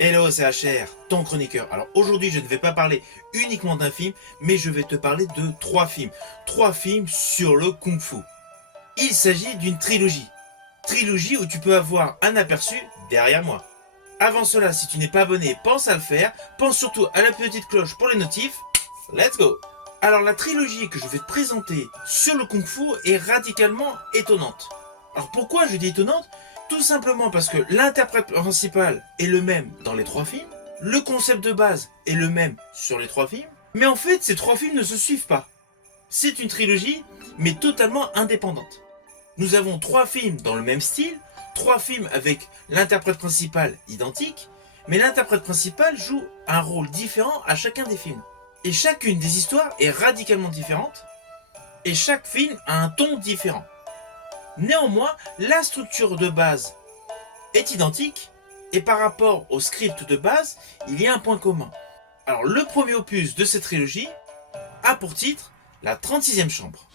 Hello, c'est HR, ton chroniqueur. Alors aujourd'hui, je ne vais pas parler uniquement d'un film, mais je vais te parler de trois films. Trois films sur le Kung Fu. Il s'agit d'une trilogie. Trilogie où tu peux avoir un aperçu derrière moi. Avant cela, si tu n'es pas abonné, pense à le faire. Pense surtout à la petite cloche pour les notifs. Let's go. Alors la trilogie que je vais te présenter sur le Kung Fu est radicalement étonnante. Alors pourquoi je dis étonnante? Tout simplement parce que l'interprète principal est le même dans les trois films, le concept de base est le même sur les trois films, mais en fait ces trois films ne se suivent pas. C'est une trilogie, mais totalement indépendante. Nous avons trois films dans le même style, trois films avec l'interprète principal identique, mais l'interprète principal joue un rôle différent à chacun des films. Et chacune des histoires est radicalement différente, et chaque film a un ton différent. Néanmoins, la structure de base est identique, et par rapport au script de base, il y a un point commun. Alors, le premier opus de cette trilogie a pour titre La 36e chambre.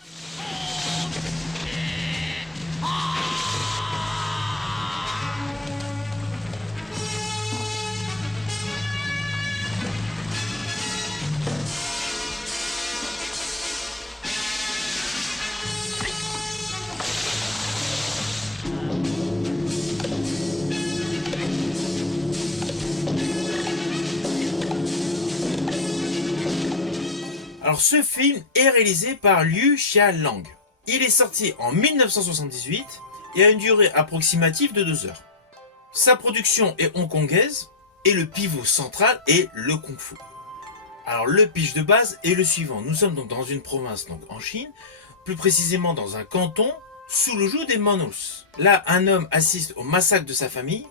Alors, ce film est réalisé par Liu Xiaolang. Il est sorti en 1978 et a une durée approximative de 2 heures. Sa production est hongkongaise et le pivot central est le Kung Fu. Alors le pitch de base est le suivant. Nous sommes donc dans une province donc en Chine, plus précisément dans un canton sous le joug des Mongols. Là, un homme assiste au massacre de sa famille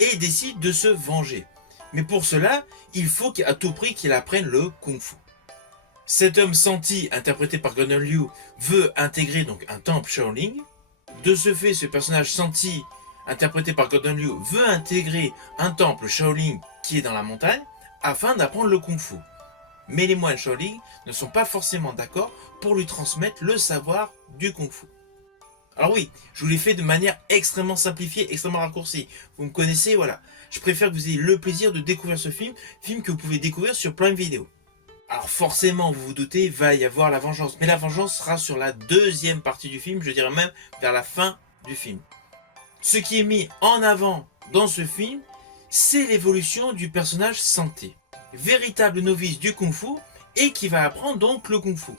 et décide de se venger. Mais pour cela, il faut qu'à tout prix qu'il apprenne le Kung Fu. Cet homme Santi, interprété par Gordon Liu, veut intégrer donc un temple Shaolin. De ce fait, ce personnage Santi, interprété par Gordon Liu, veut intégrer un temple Shaolin qui est dans la montagne afin d'apprendre le Kung Fu. Mais les moines Shaolin ne sont pas forcément d'accord pour lui transmettre le savoir du Kung Fu. Alors oui, je vous l'ai fait de manière extrêmement simplifiée, extrêmement raccourcie. Vous me connaissez, voilà. Je préfère que vous ayez le plaisir de découvrir ce film, film que vous pouvez découvrir sur Prime Video. Alors forcément, vous vous doutez, va y avoir la vengeance. Mais la vengeance sera sur la deuxième partie du film, je dirais même vers la fin du film. Ce qui est mis en avant dans ce film, c'est l'évolution du personnage Santé. Véritable novice du Kung Fu et qui va apprendre donc le Kung Fu.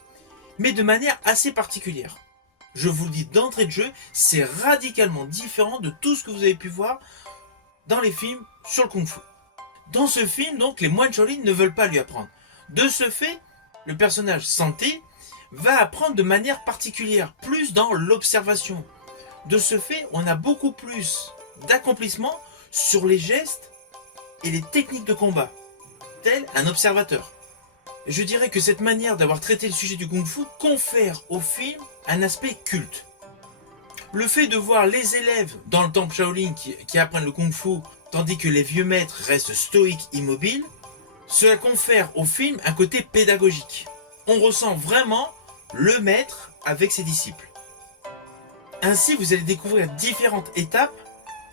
Mais de manière assez particulière. Je vous le dis d'entrée de jeu, c'est radicalement différent de tout ce que vous avez pu voir dans les films sur le Kung Fu. Dans ce film, donc, les moines Shaolin ne veulent pas lui apprendre. De ce fait, le personnage Santé va apprendre de manière particulière, plus dans l'observation. De ce fait, on a beaucoup plus d'accomplissement sur les gestes et les techniques de combat, tel un observateur. Je dirais que cette manière d'avoir traité le sujet du Kung Fu confère au film un aspect culte. Le fait de voir les élèves dans le temple Shaolin qui apprennent le Kung Fu, tandis que les vieux maîtres restent stoïques, immobiles, cela confère au film un côté pédagogique. On ressent vraiment le maître avec ses disciples. Ainsi, vous allez découvrir différentes étapes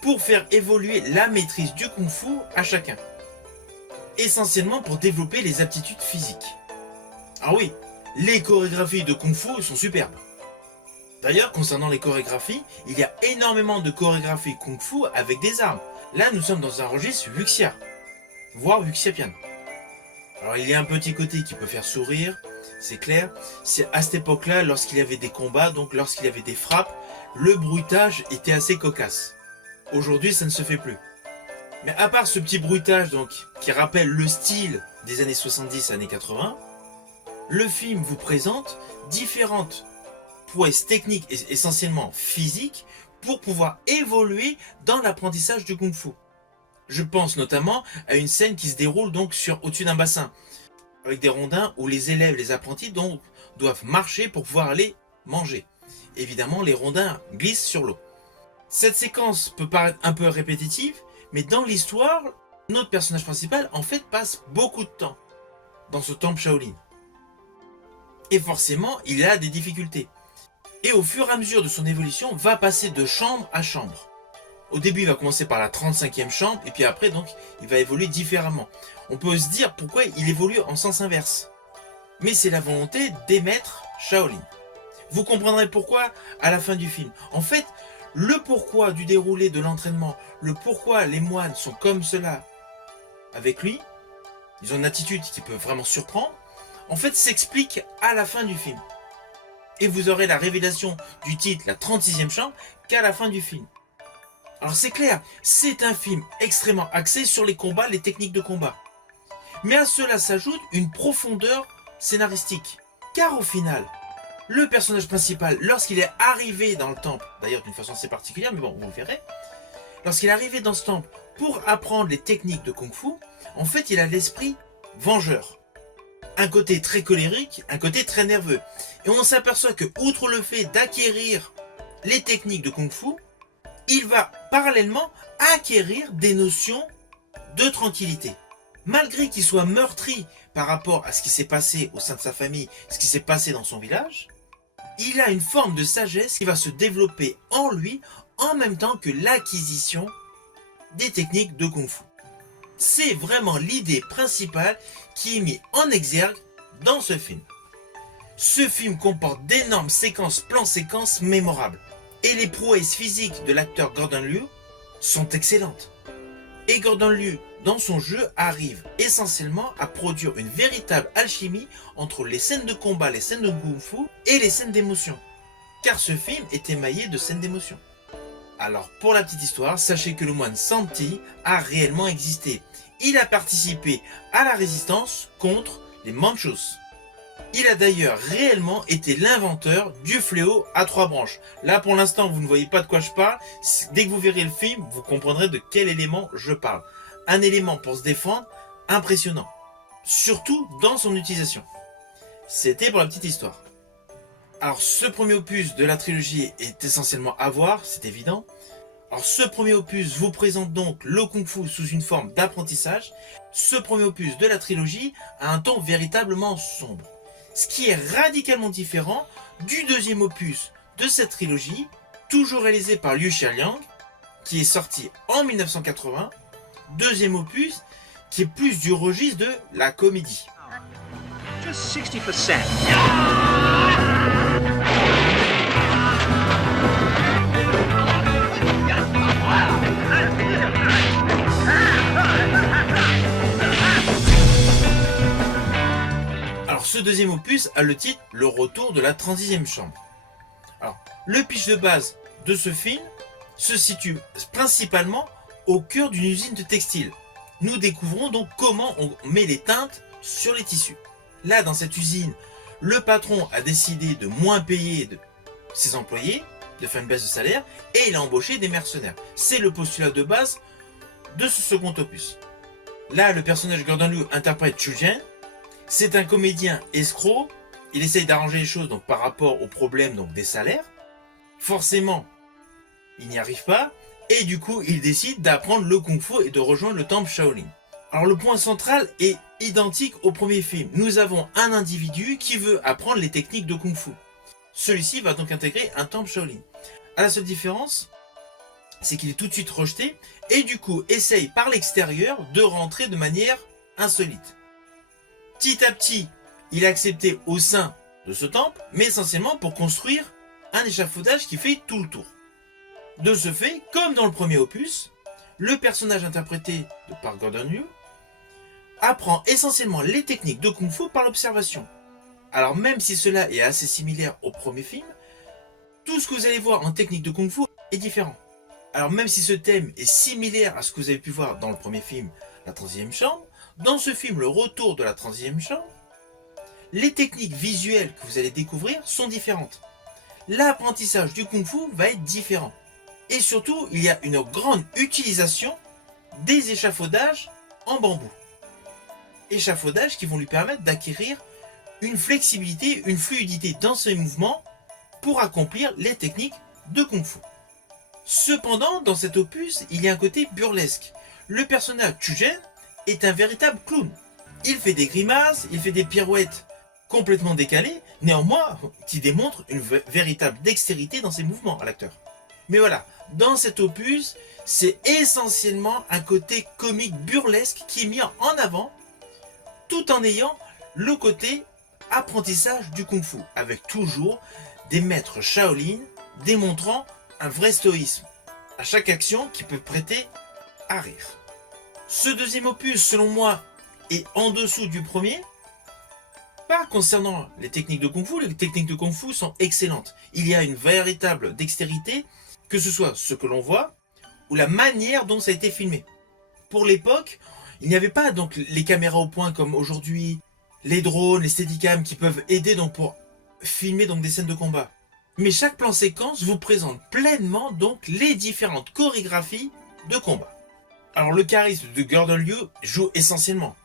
pour faire évoluer la maîtrise du Kung Fu à chacun. Essentiellement pour développer les aptitudes physiques. Ah oui, les chorégraphies de Kung Fu sont superbes. D'ailleurs, concernant les chorégraphies, il y a énormément de chorégraphies Kung Fu avec des armes. Là, nous sommes dans un registre wuxia, voire wuxiapian. Alors il y a un petit côté qui peut faire sourire, c'est clair. C'est à cette époque-là, lorsqu'il y avait des combats, donc lorsqu'il y avait des frappes, le bruitage était assez cocasse. Aujourd'hui, ça ne se fait plus. Mais à part ce petit bruitage donc, qui rappelle le style des années 70, années 80, le film vous présente différentes prouesses techniques et essentiellement physiques pour pouvoir évoluer dans l'apprentissage du Kung Fu. Je pense notamment à une scène qui se déroule donc au-dessus d'un bassin, avec des rondins où les élèves, les apprentis donc, doivent marcher pour pouvoir aller manger. Évidemment, les rondins glissent sur l'eau. Cette séquence peut paraître un peu répétitive, mais dans l'histoire, notre personnage principal en fait passe beaucoup de temps dans ce temple Shaolin. Et forcément, il a des difficultés. Et au fur et à mesure de son évolution, va passer de chambre à chambre. Au début, il va commencer par la 35e chambre, et puis après, donc, il va évoluer différemment. On peut se dire pourquoi il évolue en sens inverse. Mais c'est la volonté d'émettre Shaolin. Vous comprendrez pourquoi à la fin du film. En fait, le pourquoi du déroulé de l'entraînement, le pourquoi les moines sont comme cela avec lui, ils ont une attitude qui peut vraiment surprendre, en fait, s'explique à la fin du film. Et vous aurez la révélation du titre, la 36e chambre, qu'à la fin du film. Alors c'est clair, c'est un film extrêmement axé sur les combats, les techniques de combat. Mais à cela s'ajoute une profondeur scénaristique. Car au final, le personnage principal, lorsqu'il est arrivé dans le temple, d'ailleurs d'une façon assez particulière, mais bon, vous le verrez, lorsqu'il est arrivé dans ce temple pour apprendre les techniques de Kung Fu, en fait, il a l'esprit vengeur. Un côté très colérique, un côté très nerveux. Et on s'aperçoit que, outre le fait d'acquérir les techniques de Kung Fu, il va parallèlement acquérir des notions de tranquillité. Malgré qu'il soit meurtri par rapport à ce qui s'est passé au sein de sa famille, ce qui s'est passé dans son village, il a une forme de sagesse qui va se développer en lui en même temps que l'acquisition des techniques de Kung Fu. C'est vraiment l'idée principale qui est mise en exergue dans ce film. Ce film comporte d'énormes séquences, plans-séquences mémorables. Et les prouesses physiques de l'acteur Gordon Liu sont excellentes. Et Gordon Liu, dans son jeu, arrive essentiellement à produire une véritable alchimie entre les scènes de combat, les scènes de Kung Fu et les scènes d'émotion. Car ce film est émaillé de scènes d'émotion. Alors, pour la petite histoire, sachez que le moine Santi a réellement existé. Il a participé à la résistance contre les Manchus. Il a d'ailleurs réellement été l'inventeur du fléau à 3 branches. Là, pour l'instant, vous ne voyez pas de quoi je parle. Dès que vous verrez le film, vous comprendrez de quel élément je parle. Un élément pour se défendre, impressionnant. Surtout dans son utilisation. C'était pour la petite histoire. Alors, ce premier opus de la trilogie est essentiellement à voir, c'est évident. Alors, ce premier opus vous présente donc le Kung Fu sous une forme d'apprentissage. Ce premier opus de la trilogie a un ton véritablement sombre. Ce qui est radicalement différent du deuxième opus de cette trilogie, toujours réalisé par Liu Xiaoliang, qui est sorti en 1980. Deuxième opus qui est plus du registre de la comédie. Just 60%. Alors ce deuxième opus a le titre Le Retour de la 36e chambre. Alors le pitch de base de ce film se situe principalement au cœur d'une usine de textile. Nous découvrons donc comment on met les teintes sur les tissus. Là, dans cette usine, le patron a décidé de moins payer ses employés, de faire une baisse de salaire, et il a embauché des mercenaires. C'est le postulat de base de ce second opus. Là, le personnage Gordon Liu interprète Chu Jian. C'est un comédien escroc. Il essaye d'arranger les choses donc, par rapport aux problèmes donc, des salaires. Forcément, il n'y arrive pas. Et du coup, il décide d'apprendre le Kung Fu et de rejoindre le temple Shaolin. Alors le point central est identique au premier film. Nous avons un individu qui veut apprendre les techniques de Kung Fu. Celui-ci va donc intégrer un temple Shaolin. À la seule différence, c'est qu'il est tout de suite rejeté et du coup essaye par l'extérieur de rentrer de manière insolite. Petit à petit, il est accepté au sein de ce temple, mais essentiellement pour construire un échafaudage qui fait tout le tour. De ce fait, comme dans le premier opus, le personnage interprété par Gordon Liu apprend essentiellement les techniques de Kung Fu par l'observation. Alors même si cela est assez similaire au premier film, tout ce que vous allez voir en technique de Kung Fu est différent. Alors même si ce thème est similaire à ce que vous avez pu voir dans le premier film, La 36e chambre, dans ce film, Le Retour de la 36e chambre, les techniques visuelles que vous allez découvrir sont différentes. L'apprentissage du Kung Fu va être différent. Et surtout, il y a une grande utilisation des échafaudages en bambou. Échafaudages qui vont lui permettre d'acquérir une flexibilité, une fluidité dans ses mouvements pour accomplir les techniques de Kung Fu. Cependant, dans cet opus, il y a un côté burlesque. Le personnage Chu Jian est un véritable clown. Il fait des grimaces, il fait des pirouettes complètement décalées, néanmoins qui démontrent une véritable dextérité dans ses mouvements à l'acteur. Mais voilà, dans cet opus, c'est essentiellement un côté comique burlesque qui est mis en avant, tout en ayant le côté apprentissage du kung-fu, avec toujours des maîtres Shaolin démontrant un vrai stoïsme à chaque action qui peut prêter à rire. Ce deuxième opus, selon moi, est en dessous du premier. Pas concernant les techniques de kung-fu, les techniques de kung-fu sont excellentes. Il y a une véritable dextérité, que ce soit ce que l'on voit, ou la manière dont ça a été filmé. Pour l'époque, il n'y avait pas donc les caméras au point comme aujourd'hui, les drones, les steadicams qui peuvent aider donc pour filmer donc des scènes de combat. Mais chaque plan séquence vous présente pleinement donc les différentes chorégraphies de combat. Alors le charisme de Gordon Liu joue essentiellement.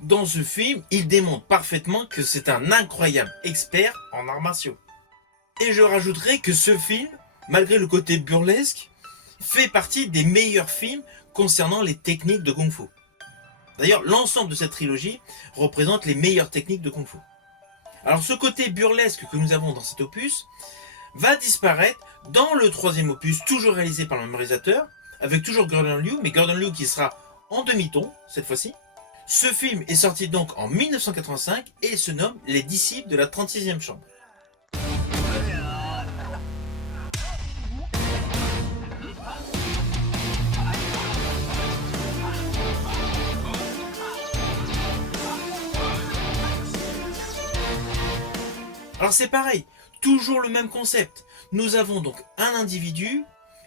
Dans ce film, il démontre parfaitement que c'est un incroyable expert en arts martiaux. Et je rajouterai que ce film, malgré le côté burlesque, fait partie des meilleurs films concernant les techniques de Kung Fu. D'ailleurs, l'ensemble de cette trilogie représente les meilleures techniques de Kung Fu. Alors ce côté burlesque que nous avons dans cet opus va disparaître dans le troisième opus, toujours réalisé par le même réalisateur, avec toujours Gordon Liu, mais Gordon Liu qui sera en demi-ton cette fois-ci. Ce film est sorti donc en 1985 et se nomme Les Disciples de la 36e Chambre. Alors c'est pareil, toujours le même concept. Nous avons donc un individu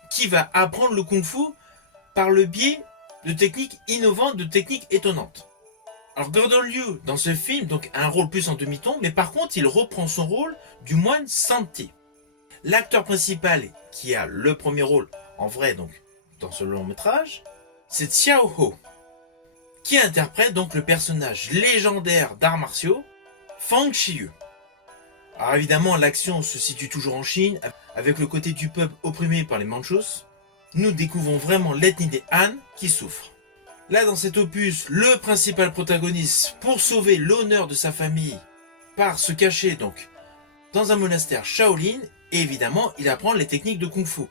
qui va apprendre le kung-fu par le biais de techniques innovantes, de techniques étonnantes. Alors Gordon Liu, dans ce film, donc a un rôle plus en demi-ton, mais par contre il reprend son rôle du moine Santi. L'acteur principal qui a le premier rôle, en vrai donc, dans ce long métrage, c'est Xiao Ho, qui interprète donc le personnage légendaire d'arts martiaux, Fang Shiyu. Alors évidemment, l'action se situe toujours en Chine, avec le côté du peuple opprimé par les Mandchous. Nous découvrons vraiment l'ethnie des Han qui souffre. Là, dans cet opus, le principal protagoniste, pour sauver l'honneur de sa famille, part se cacher donc dans un monastère Shaolin, et évidemment, il apprend les techniques de Kung Fu.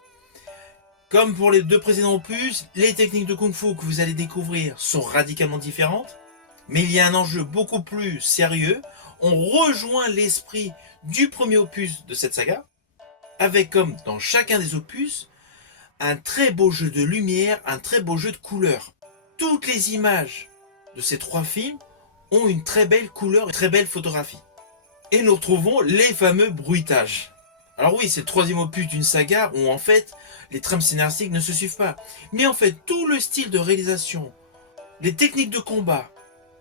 Comme pour les deux précédents opus, les techniques de Kung Fu que vous allez découvrir sont radicalement différentes, mais il y a un enjeu beaucoup plus sérieux. On rejoint l'esprit du premier opus de cette saga, avec comme dans chacun des opus, un très beau jeu de lumière, un très beau jeu de couleurs. Toutes les images de ces trois films ont une très belle couleur, une très belle photographie. Et nous retrouvons les fameux bruitages. Alors oui, c'est le troisième opus d'une saga où en fait, les trames scénaristiques ne se suivent pas. Mais en fait, tout le style de réalisation, les techniques de combat,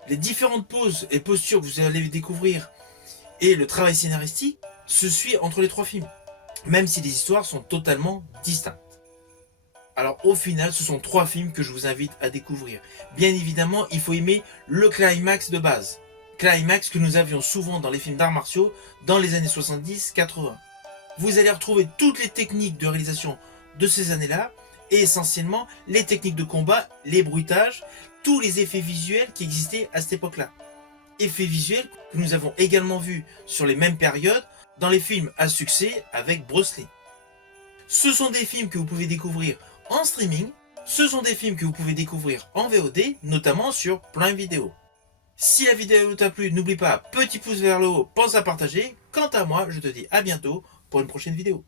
les différentes poses et postures que vous allez découvrir et le travail scénaristique se suit entre les trois films, même si les histoires sont totalement distinctes. Alors au final, ce sont trois films que je vous invite à découvrir. Bien évidemment, il faut aimer le climax de base. Climax que nous avions souvent dans les films d'arts martiaux dans les années 70-80. Vous allez retrouver toutes les techniques de réalisation de ces années-là et essentiellement les techniques de combat, les bruitages, tous les effets visuels qui existaient à cette époque-là. Effets visuels que nous avons également vus sur les mêmes périodes dans les films à succès avec Bruce Lee. Ce sont des films que vous pouvez découvrir en streaming, ce sont des films que vous pouvez découvrir en VOD, notamment sur Prime Video. Si la vidéo t'a plu, n'oublie pas, petit pouce vers le haut, pense à partager. Quant à moi, je te dis à bientôt pour une prochaine vidéo.